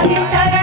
Anita.